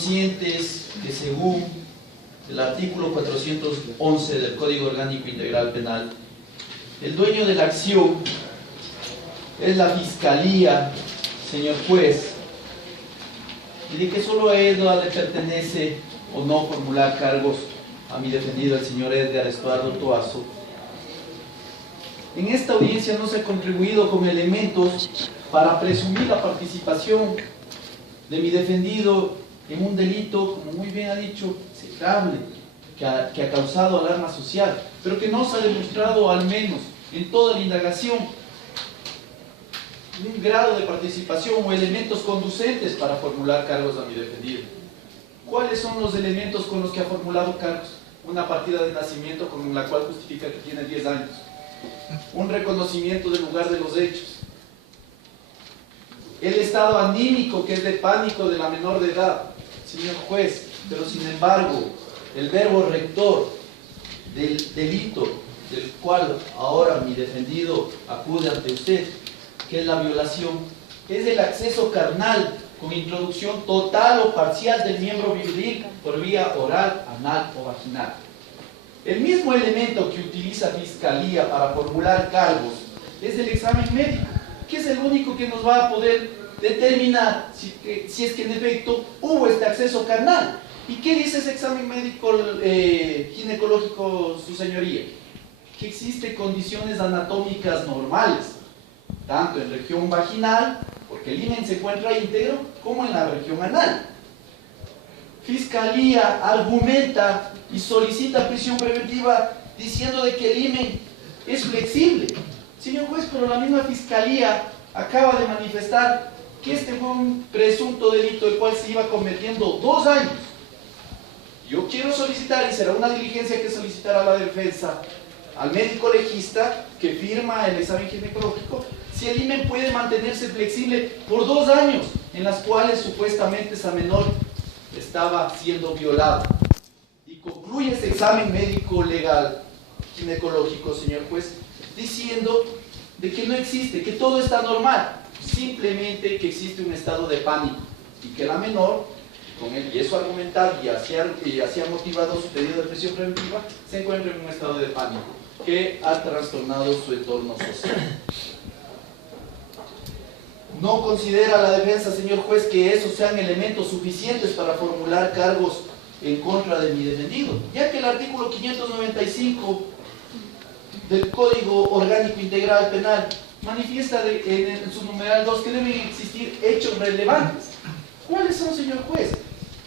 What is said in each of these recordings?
conscientes que según el artículo 411 del Código Orgánico Integral Penal, el dueño de la acción es la Fiscalía, señor juez, y de que solo a él le pertenece o no formular cargos a mi defendido, el señor Edgar Estuardo Toazo. En esta audiencia no se ha contribuido con elementos para presumir la participación de mi defendido en un delito, como muy bien ha dicho, execrable, que ha causado alarma social, pero que no se ha demostrado, al menos en toda la indagación, un grado de participación o elementos conducentes para formular cargos a mi defendido. ¿Cuáles son los elementos con los que ha formulado cargos? Una partida de nacimiento con la cual justifica que tiene 10 años. Un reconocimiento del lugar de los hechos. El estado anímico, que es de pánico de la menor de edad, señor juez, pero sin embargo, el verbo rector del delito del cual ahora mi defendido acude ante usted, que es la violación, es el acceso carnal con introducción total o parcial del miembro viril por vía oral, anal o vaginal. El mismo elemento que utiliza Fiscalía para formular cargos es el examen médico, que es el único que nos va a poder determinar si es que en efecto hubo este acceso carnal. ¿Y qué dice ese examen médico ginecológico, su señoría? Que existen condiciones anatómicas normales, tanto en región vaginal, porque el himen se encuentra íntegro, como en la región anal. Fiscalía argumenta y solicita prisión preventiva diciendo de que el himen es flexible. Señor juez, pero la misma Fiscalía acaba de manifestar que este fue un presunto delito el cual se iba cometiendo 2 años. Yo quiero solicitar, y será una diligencia que solicitará la defensa al médico legista que firma el examen ginecológico, si el himen puede mantenerse flexible por 2 años, en las cuales supuestamente esa menor estaba siendo violada. Y concluye ese examen médico legal ginecológico, señor juez, diciendo de que no existe, que todo está normal, simplemente que existe un estado de pánico y que la menor, con él y eso argumental y así ha motivado su pedido de prisión preventiva, se encuentra en un estado de pánico que ha trastornado su entorno social. No considera la defensa, señor juez, que esos sean elementos suficientes para formular cargos en contra de mi defendido, ya que el artículo 595 del Código Orgánico Integral Penal manifiesta en su numeral 2 que deben existir hechos relevantes. ¿Cuáles son, señor juez?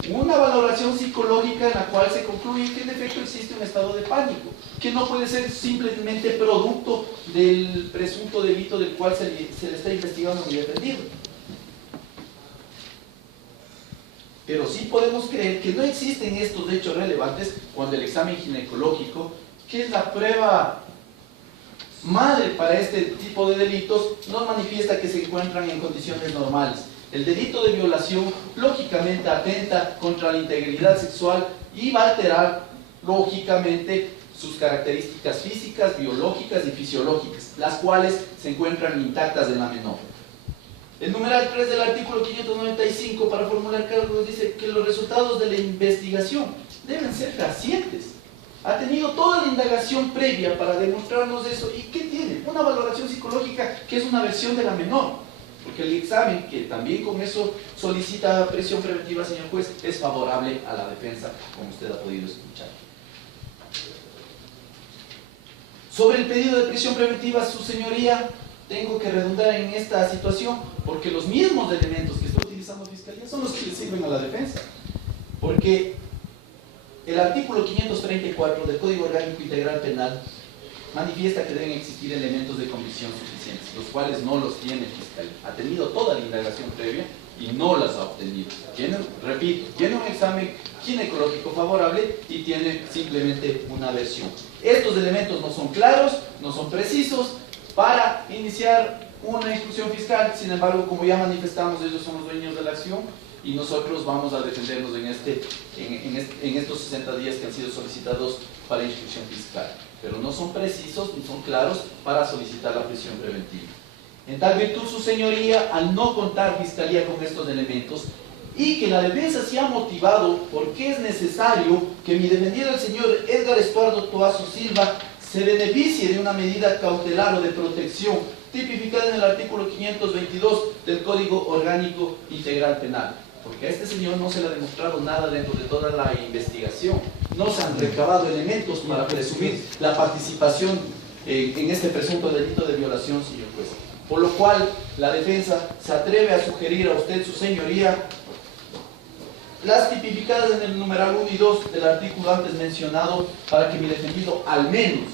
Una valoración psicológica en la cual se concluye que en efecto existe un estado de pánico, que no puede ser simplemente producto del presunto delito del cual se le está investigando a mi defendido. Pero sí podemos creer que no existen estos hechos relevantes cuando el examen ginecológico, que es la prueba madre para este tipo de delitos, nos manifiesta que se encuentran en condiciones normales. El delito de violación lógicamente atenta contra la integridad sexual y va a alterar lógicamente sus características físicas, biológicas y fisiológicas, las cuales se encuentran intactas en la menor. El numeral 3 del artículo 595 para formular cargos dice que los resultados de la investigación deben ser fehacientes. Ha tenido toda la indagación previa para demostrarnos eso. ¿Y qué tiene? Una valoración psicológica que es una versión de la menor. Porque el examen, que también con eso solicita prisión preventiva, señor juez, es favorable a la defensa, como usted ha podido escuchar. Sobre el pedido de prisión preventiva, su señoría, tengo que redundar en esta situación, porque los mismos elementos que está utilizando Fiscalía son los que le sirven a la defensa. Porque el artículo 534 del Código Orgánico Integral Penal manifiesta que deben existir elementos de convicción suficientes, los cuales no los tiene Fiscalía. Ha tenido toda la indagación previa y no las ha obtenido. Repito, tiene un examen ginecológico favorable y tiene simplemente una versión. Estos elementos no son claros, no son precisos para iniciar una instrucción fiscal. Sin embargo, como ya manifestamos, ellos son los dueños de la acción y nosotros vamos a defendernos en estos 60 días que han sido solicitados para instrucción fiscal. Pero no son precisos ni son claros para solicitar la prisión preventiva. En tal virtud, su señoría, al no contar Fiscalía con estos elementos, y que la defensa se ha motivado porque es necesario que mi defendido, el señor Edgar Estuardo Toazo Silva, se beneficie de una medida cautelar o de protección tipificada en el artículo 522 del Código Orgánico Integral Penal. Porque a este señor no se le ha demostrado nada dentro de toda la investigación. No se han recabado elementos para presumir la participación en este presunto delito de violación, señor juez. Por lo cual, la defensa se atreve a sugerir a usted, su señoría, las tipificadas en el numeral 1 y 2 del artículo antes mencionado, para que mi defendido al menos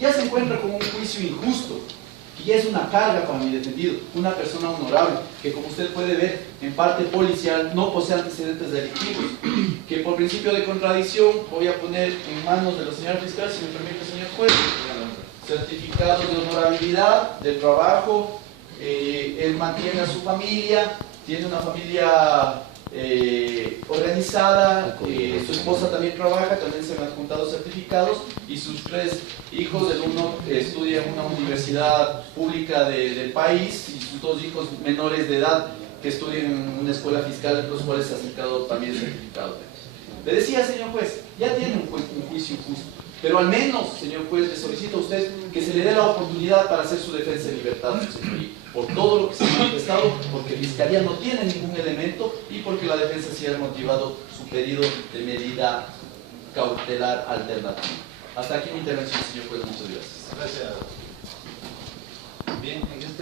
ya se encuentra con un juicio injusto, que ya es una carga para mi defendido, una persona honorable, que como usted puede ver, en parte policial, no posee antecedentes delictivos, que por principio de contradicción voy a poner en manos de la señora fiscal, si me permite, señor juez, certificado de honorabilidad, de trabajo, él mantiene a su familia, tiene una familia organizada, su esposa también trabaja, también se han adjuntado certificados, y sus 3 hijos, el uno estudia en una universidad pública del país, y sus 2 hijos menores de edad que estudian en una escuela fiscal, los cuales se ha sacado también certificado. Le decía, señor juez, ya tiene un juicio justo, pero al menos, señor juez, le solicito a usted que se le dé la oportunidad para hacer su defensa en libertad, señoría, por todo lo que se ha manifestado, porque la Fiscalía no tiene ningún elemento y porque la defensa sí ha motivado su pedido de medida cautelar alternativa. Hasta aquí mi intervención, señor juez, muchas gracias. Gracias. Bien, en este